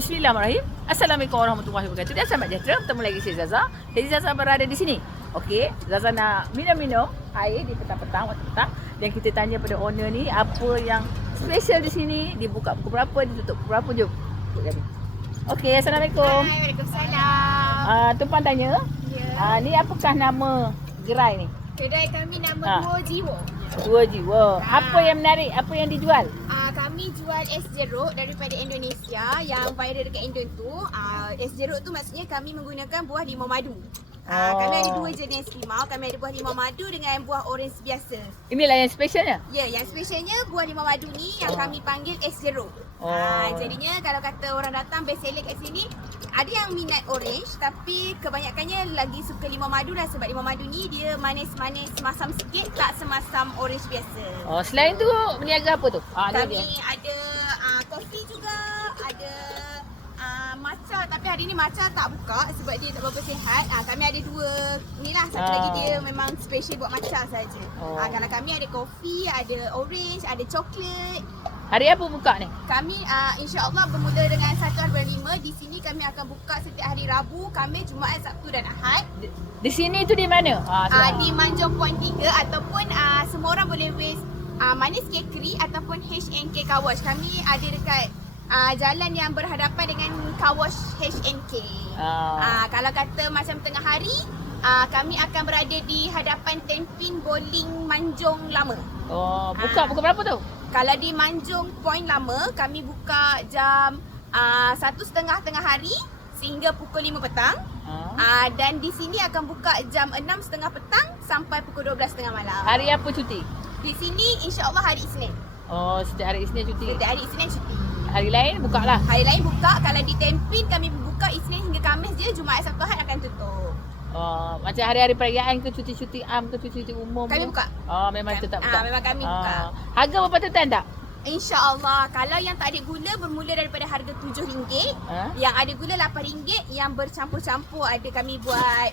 Bismillahirrahmanirrahim. Assalamualaikum warahmatullahi wabarakatuh. Dan selamat sejahtera. Bertemu lagi saya Zaza. Jadi Zaza berada di sini. Okey, Zaza nak minum air di petang-petang, waktu petang. Dan kita tanya pada owner ni apa yang special di sini. Dibuka pukul berapa, ditutup pukul berapa. Jom. Okey, Assalamualaikum. Waalaikumsalam. Tumpang tanya. Ya. Ni apakah nama gerai ni? Kedai kami nama Dua Jiwa. Dua Jiwa. Apa yang menarik? Apa yang dijual? Kami jual es jeruk daripada Indonesia yang viral dekat Indon tu. Es jeruk tu maksudnya kami menggunakan buah limau madu. Kami ada dua jenis limau. Kami ada buah limau madu dengan buah orange biasa. Inilah yang specialnya? Ya, yang specialnya buah limau madu ni yang kami panggil es jeruk. Jadinya kalau kata orang datang best seller kat sini, ada yang minat orange tapi kebanyakannya lagi suka limau madu lah sebab limau madu ni dia manis-manis masam sikit, tak semasam orange biasa. Selain tu berniaga apa tu? Kami ada kopi juga, ada matcha tapi hari ni matcha tak buka sebab dia tak berapa sihat. Kami ada dua ni lah, satu lagi dia memang special buat matcha saja. Kalau kami ada kopi, ada orange, ada coklat. Hari apa buka ni? Kami insya-Allah bermula dengan 1 bulan 5. Di sini kami akan buka setiap hari Rabu, Khamis, Jumaat, Sabtu dan Ahad. Di sini tu di mana? Di Manjung Point 3 ataupun semua orang boleh waste Manis Cakery ataupun HNK Car Wash. Kami ada dekat jalan yang berhadapan dengan Car Wash HNK. Kalau kata macam tengah hari, kami akan berada di hadapan Tempin Bowling Manjung Lama. Buka pukul berapa tu? Kalau di Manjung Point Lama, kami buka jam 1.30 tengah hari sehingga pukul 5 petang. Dan di sini akan buka jam 6.30 petang sampai pukul 12.30 malam. Hari apa cuti? Di sini insya-Allah hari Isnin. Setiap hari Isnin cuti. Setiap hari Isnin cuti. Hari lain buka lah. Hari lain buka. Kalau di Tempin kami buka Isnin hingga Khamis je, Jumaat Sabtu Ahad akan tutup. Macam hari-hari perayaan ke cuti-cuti am ke cuti-cuti umum? Kami buka. Memang tetap buka. Memang kami buka. Harga berapa tertentu tak? InsyaAllah. Kalau yang tak ada gula bermula daripada harga RM7. Yang ada gula RM8. Yang bercampur-campur ada kami buat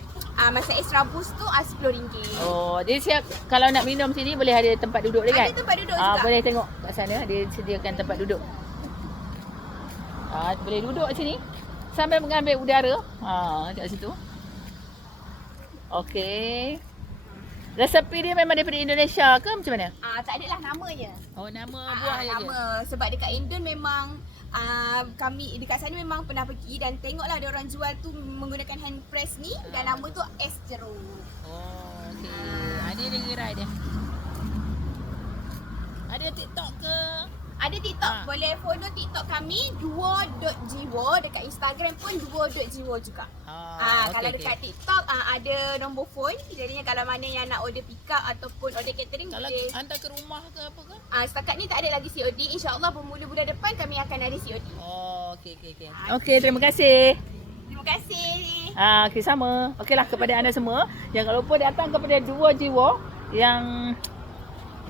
macam es rabus tu RM10. Jadi siap kalau nak minum sini boleh ada tempat duduk dia kan? Ada tempat duduk juga. Boleh tengok kat sana dia sediakan tempat duduk. Boleh duduk kat sini sambil mengambil udara. Kat situ. Okey. Resepi dia memang daripada Indonesia ke macam mana? Tak adalah namanya. Nama buah je. Nama. Sebab dekat Indon memang kami dekat sana memang pernah pergi dan tengoklah ada orang jual tu menggunakan hand press ni dan nama tu es jeruk. Okey. Ini gerai dia. Ada TikTok ke? Ada TikTok, boleh follow TikTok kami Dua.jiwa, dekat Instagram pun Dua.jiwa juga. Kalau dekat TikTok ada nombor phone. Jadinya kalau mana yang nak order pick up ataupun order catering kalau boleh hantar ke rumah ke apa ke? Setakat ni tak ada lagi COD. InsyaAllah bermula bulan depan kami akan ada COD. Okey. Okey, terima kasih. Terima kasih. Okey, sama. Okeylah kepada anda semua, jangan lupa datang kepada Dua Jiwa yang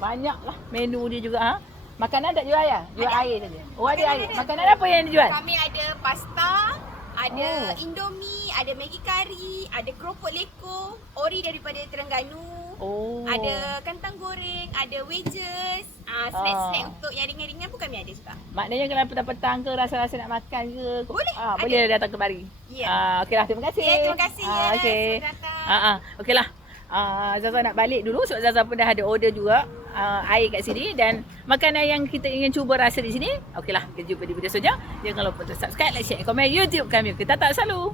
banyaklah menu dia juga. Makanan tak jual ya? Jual air saja. Ada air. Makanan apa yang dijual? Kami ada pasta, ada Indomie, ada Maggi Curry, ada keropok leko, ori daripada Terengganu. Ada kentang goreng, ada wedges, snack-snack untuk yang ringan-ringan pun kami ada juga. Maknanya kalau petang-petang ke rasa-rasa nak makan ke, boleh. Boleh datang kemari. Okeylah, terima kasih. Terima kasih okey. sudah datang. Okeylah. Zaza nak balik dulu sebab Zaza pun dah ada order juga air kat sini dan makanan yang kita ingin cuba rasa di sini. Okeylah, kita jumpa di video seterusnya. Jangan lupa untuk subscribe, like, share, komen YouTube kami. Kita tak selalu.